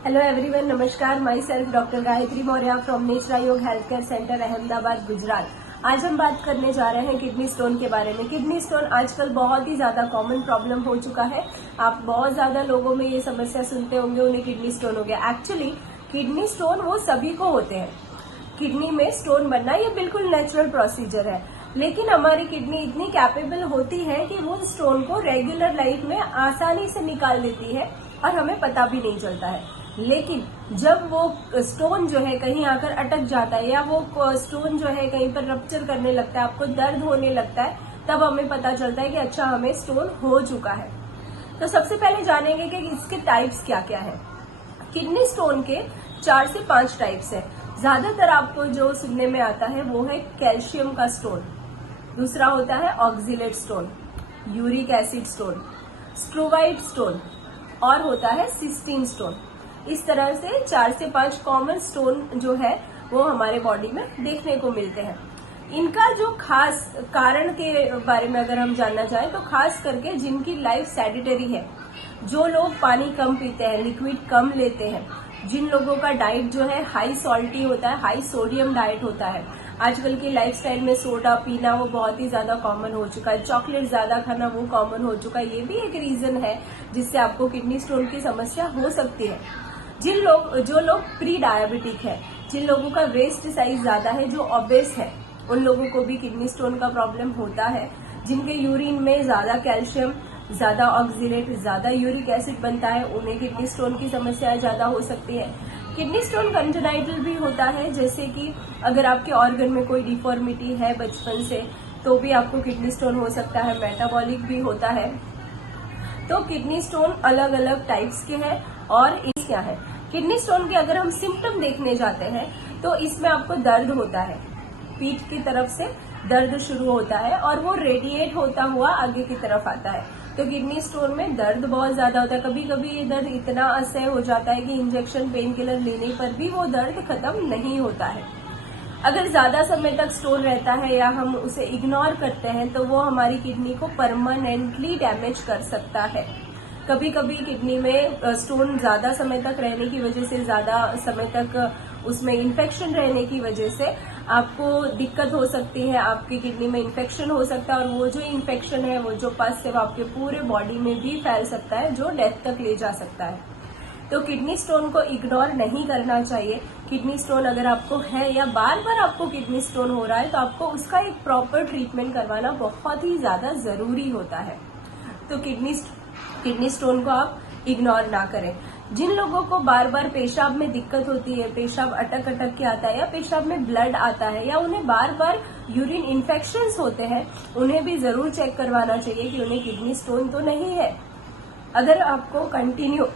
Hello everyone, नमस्कार। My self doctor Gayatri Maurya from Natura Yog health care centre, Ahmedabad, Gujarat. आज हम बात करने जा रहे हैं किडनी स्टोन के बारे में। किडनी स्टोन आजकल बहुत ही ज्यादा कॉमन प्रॉब्लम हो चुका है। आप बहुत ज्यादा लोगों में ये समस्या सुनते होंगे, उन्हें किडनी स्टोन हो गया। एक्चुअली किडनी स्टोन वो सभी को होते हैं। किडनी में स्टोन बनना ये बिल्कुल नेचुरल प्रोसीजर है, लेकिन हमारी किडनी इतनी कैपेबल होती है कि वो स्टोन को रेगुलर लाइफ में आसानी से निकाल देती है और हमें पता भी नहीं चलता है। लेकिन जब वो स्टोन जो है कहीं आकर अटक जाता है या वो स्टोन जो है कहीं पर रप्चर करने लगता है, आपको दर्द होने लगता है, तब हमें पता चलता है कि अच्छा, हमें स्टोन हो चुका है। तो सबसे पहले जानेंगे कि इसके टाइप्स क्या क्या है। किडनी स्टोन के 4 से 5 टाइप्स है। ज्यादातर आपको जो सुनने में आता है वो है कैल्शियम का स्टोन, दूसरा होता है oxalate stone, uric acid stone, struvite stone और होता है सिस्टीन स्टोन। इस तरह से 4 से 5 कॉमन स्टोन जो है वो हमारे बॉडी में देखने को मिलते हैं। इनका जो खास कारण के बारे में अगर हम जानना चाहें तो खास करके जिनकी लाइफ सेडेंटरी है, जो लोग पानी कम पीते हैं, लिक्विड कम लेते हैं, जिन लोगों का डाइट जो है हाई सॉल्टी होता है, हाई सोडियम डाइट होता है। आजकल की लाइफस्टाइल में सोडा पीना वो बहुत ही ज्यादा कॉमन हो चुका है, चॉकलेट ज्यादा खाना वो कॉमन हो चुका है। ये भी एक रीजन है जिससे आपको किडनी स्टोन की समस्या हो सकती है। जो लोग प्री डायबिटिक है, जिन लोगों का वेस्ट साइज ज्यादा है, जो ओबेस है, उन लोगों को भी किडनी स्टोन का प्रॉब्लम होता है। जिनके यूरिन में ज्यादा कैल्शियम, ज्यादा ऑक्जिलेट, ज्यादा यूरिक एसिड बनता है, उन्हें किडनी स्टोन की समस्या ज्यादा हो सकती है। किडनी स्टोन कंजेनाइटल भी होता है, जैसे कि अगर आपके ऑर्गन में कोई डिफॉर्मिटी है बचपन से, तो भी आपको किडनी स्टोन हो सकता है। मेटाबॉलिक भी होता है। तो किडनी स्टोन अलग अलग टाइप्स के हैं। और इस क्या है, किडनी स्टोन के अगर हम सिम्टम देखने जाते हैं तो इसमें आपको दर्द होता है, पीठ की तरफ से दर्द शुरू होता है और वो रेडिएट होता हुआ आगे की तरफ आता है। तो किडनी स्टोन में दर्द बहुत ज्यादा होता है। कभी कभी ये दर्द इतना असह्य हो जाता है कि इंजेक्शन, पेन किलर लेने पर भी वो दर्द खत्म नहीं होता है। अगर ज्यादा समय तक स्टोन रहता है या हम उसे इग्नोर करते हैं तो वो हमारी किडनी को परमानेंटली डैमेज कर सकता है। कभी कभी किडनी में स्टोन ज्यादा समय तक रहने की वजह से, ज्यादा समय तक उसमें इन्फेक्शन रहने की वजह से आपको दिक्कत हो सकती है। आपकी किडनी में इन्फेक्शन हो सकता है और वो जो इन्फेक्शन है, वो जो पस है, वो आपके पूरे बॉडी में भी फैल सकता है, जो डेथ तक ले जा सकता है। तो किडनी स्टोन को इग्नोर नहीं करना चाहिए। किडनी स्टोन अगर आपको है या बार बार आपको किडनी स्टोन हो रहा है तो आपको उसका एक प्रॉपर ट्रीटमेंट करवाना बहुत ही ज्यादा जरूरी होता है। तो किडनी स्टोन को आप इग्नोर ना करें। जिन लोगों को बार बार पेशाब में दिक्कत होती है, पेशाब अटक अटक के आता है या पेशाब में ब्लड आता है या उन्हें बार बार यूरिन इन्फेक्शंस होते हैं, उन्हें भी जरूर चेक करवाना चाहिए कि उन्हें किडनी स्टोन तो नहीं है। अगर आपको कंटिन्यू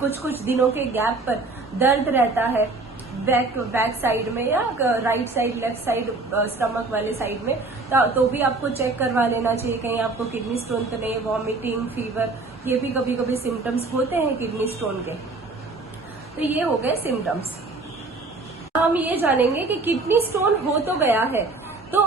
कुछ कुछ दिनों के गैप पर दर्द रहता है बैक साइड में या right side, left side, stomach वाले साइड में, तो भी आपको चेक करवा लेना चाहिए कहीं आपको किडनी स्टोन तो नहीं। वॉमिटिंग, फीवर, ये भी कभी कभी सिम्टम्स होते हैं किडनी स्टोन के। तो ये हो गए सिम्टम्स। हम ये जानेंगे कि किडनी स्टोन हो तो गया है तो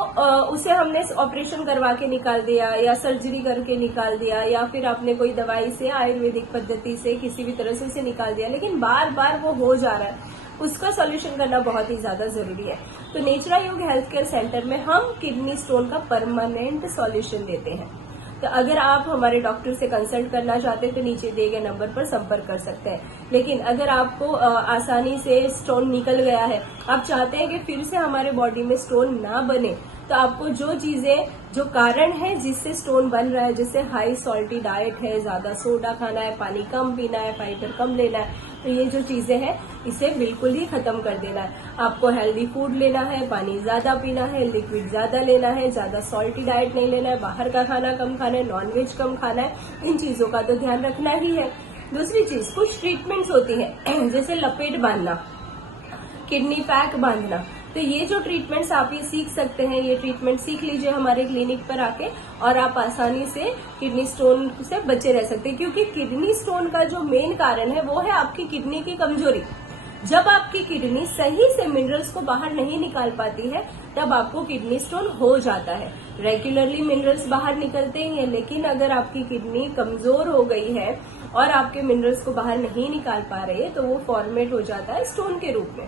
उसे हमने ऑपरेशन करवा के निकाल दिया या सर्जरी करके निकाल दिया या फिर आपने कोई दवाई से, आयुर्वेदिक पद्धति से, किसी भी तरह से उसे निकाल दिया, लेकिन बार बार वो हो जा रहा है, उसका सॉल्यूशन करना बहुत ही ज्यादा जरूरी है। तो नेचरा योग हेल्थ केयर सेंटर में हम किडनी स्टोन का परमानेंट सॉल्यूशन देते हैं। तो अगर आप हमारे डॉक्टर से कंसल्ट करना चाहते हैं तो नीचे दिए गए नंबर पर संपर्क कर सकते हैं। लेकिन अगर आपको आसानी से स्टोन निकल गया है, आप चाहते हैं कि फिर से हमारे बॉडी में स्टोन ना बने, तो आपको जो चीजें, जो कारण है जिससे स्टोन बन रहा है, जैसे हाई सॉल्टी डाइट है, ज्यादा सोडा खाना है, पानी कम पीना है, फाइबर कम लेना है, तो ये जो चीजें हैं इसे बिल्कुल ही खत्म कर देना है। आपको हेल्दी फूड लेना है, पानी ज्यादा पीना है, लिक्विड ज्यादा लेना है, ज्यादा सॉल्टी डाइट नहीं लेना है, बाहर का खाना कम खाना है, नॉनवेज कम खाना है। इन चीजों का तो ध्यान रखना ही है। दूसरी चीज, कुछ ट्रीटमेंट्स होती है जैसे लपेट बांधना, किडनी पैक बांधना। तो ये जो ट्रीटमेंट्स आप ये सीख सकते हैं, ये ट्रीटमेंट सीख लीजिए हमारे क्लिनिक पर आके और आप आसानी से किडनी स्टोन से बचे रह सकते हैं। क्योंकि किडनी स्टोन का जो मेन कारण है वो है आपकी किडनी की कमजोरी। जब आपकी किडनी सही से मिनरल्स को बाहर नहीं निकाल पाती है तब आपको किडनी स्टोन हो जाता है। रेगुलरली मिनरल्स बाहर निकलते ही हैं, लेकिन अगर आपकी किडनी कमजोर हो गई है और आपके मिनरल्स को बाहर नहीं निकाल पा रही है तो वो फॉर्मेट हो जाता है स्टोन के रूप में।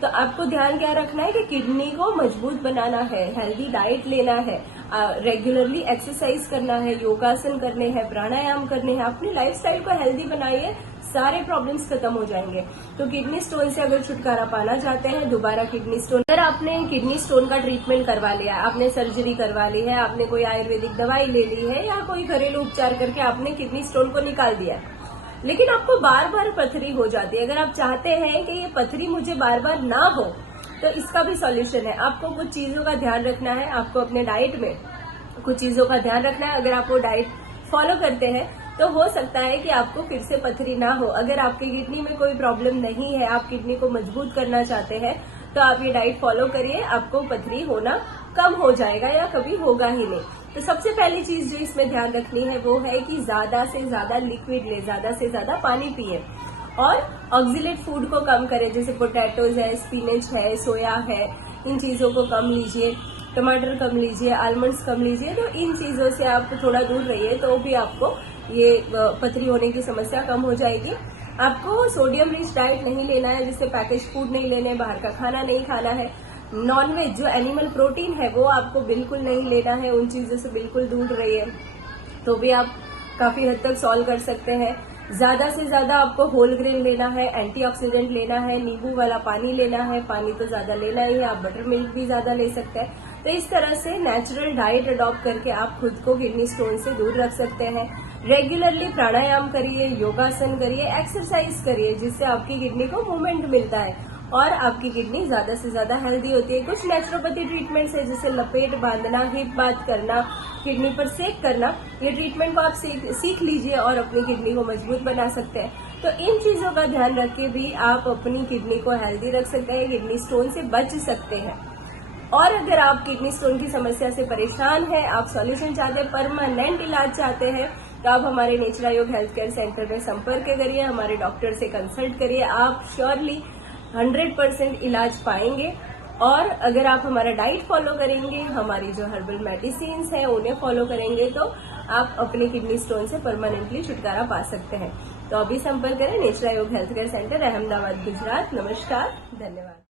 तो आपको ध्यान क्या रखना है कि किडनी को मजबूत बनाना है, हेल्दी डाइट लेना है, रेगुलरली एक्सरसाइज करना है, योगासन करने हैं, प्राणायाम करने हैं, अपनी लाइफस्टाइल को हेल्दी बनाइए, सारे प्रॉब्लम्स खत्म हो जाएंगे। तो किडनी स्टोन से अगर छुटकारा पाना चाहते हैं, दोबारा किडनी स्टोन, अगर आपने किडनी स्टोन का ट्रीटमेंट करवा लिया, आपने सर्जरी करवा ली है, आपने कोई आयुर्वेदिक दवाई ले ली है या कोई घरेलू उपचार करके आपने किडनी स्टोन को निकाल दिया है, लेकिन आपको बार बार पथरी हो जाती है, अगर आप चाहते हैं कि ये पथरी मुझे बार बार ना हो तो इसका भी सॉल्यूशन है। आपको कुछ चीजों का ध्यान रखना है, आपको अपने डाइट में कुछ चीजों का ध्यान रखना है। अगर आप वो डाइट फॉलो करते हैं तो हो सकता है कि आपको फिर से पथरी ना हो। अगर आपकी किडनी में कोई प्रॉब्लम नहीं है, आप किडनी को मजबूत करना चाहते हैं, तो आप ये डाइट फॉलो करिए, आपको पथरी होना कम हो जाएगा या कभी होगा ही नहीं। तो सबसे पहली चीज जो इसमें ध्यान रखनी है वो है कि ज्यादा से ज्यादा लिक्विड ले, ज्यादा से ज्यादा पानी पिए और ऑक्सिलेट फूड को कम करें, जैसे पोटैटोज है, स्पिनच है, सोया है, इन चीजों को कम लीजिए, टमाटर कम लीजिए, आलमंड्स कम लीजिए। तो इन चीजों से आप थोड़ा दूर रहिए तो भी आपको ये पथरी होने की समस्या कम हो जाएगी। आपको सोडियम रिच डाइट नहीं लेना है, जिससे पैकेज फूड नहीं लेने, बाहर का खाना नहीं खाना है। नॉनवेज जो एनिमल प्रोटीन है वो आपको बिल्कुल नहीं लेना है, उन चीजों से बिल्कुल दूर रहिए, तो भी आप काफी हद तक सॉल्व कर सकते हैं। ज्यादा से ज्यादा आपको होल ग्रेन लेना है, एंटीऑक्सीडेंट लेना है, नींबू वाला पानी लेना है, पानी तो ज्यादा लेना ही है, आप बटर मिल्क भी ज्यादा ले सकते हैं। तो इस तरह से नेचुरल डाइट अडॉप्ट करके आप खुद को किडनी स्टोन से दूर रख सकते हैं। रेगुलरली प्राणायाम करिए, योगासन करिए, एक्सरसाइज करिए, जिससे आपकी किडनी को मूवमेंट मिलता है और आपकी किडनी ज्यादा से ज्यादा हेल्दी होती है। कुछ नेचुरोपैथी ट्रीटमेंट्स है, जैसे लपेट बांधना, हिप बात करना, किडनी पर सेक करना, ये ट्रीटमेंट को आप सीख लीजिए और अपनी किडनी को मजबूत बना सकते हैं। तो इन चीजों का ध्यान रख के भी आप अपनी किडनी को हेल्दी रख सकते हैं, किडनी स्टोन से बच सकते हैं। और अगर आप किडनी स्टोन की समस्या से परेशान हैं, आप सॉल्यूशन चाहते हैं, परमानेंट इलाज चाहते हैं, तो आप हमारे नेचरा योग हेल्थ केयर सेंटर में संपर्क करिए, हमारे डॉक्टर से कंसल्ट करिए, आप श्योरली 100% इलाज पाएंगे। और अगर आप हमारा डाइट फॉलो करेंगे, हमारी जो हर्बल मेडिसिन है उन्हें फॉलो करेंगे, तो आप अपने किडनी स्टोन से परमानेंटली छुटकारा पा सकते हैं। तो अभी संपर्क करें नेचरा Yog health care centre, Ahmedabad, Gujarat. नमस्कार, धन्यवाद।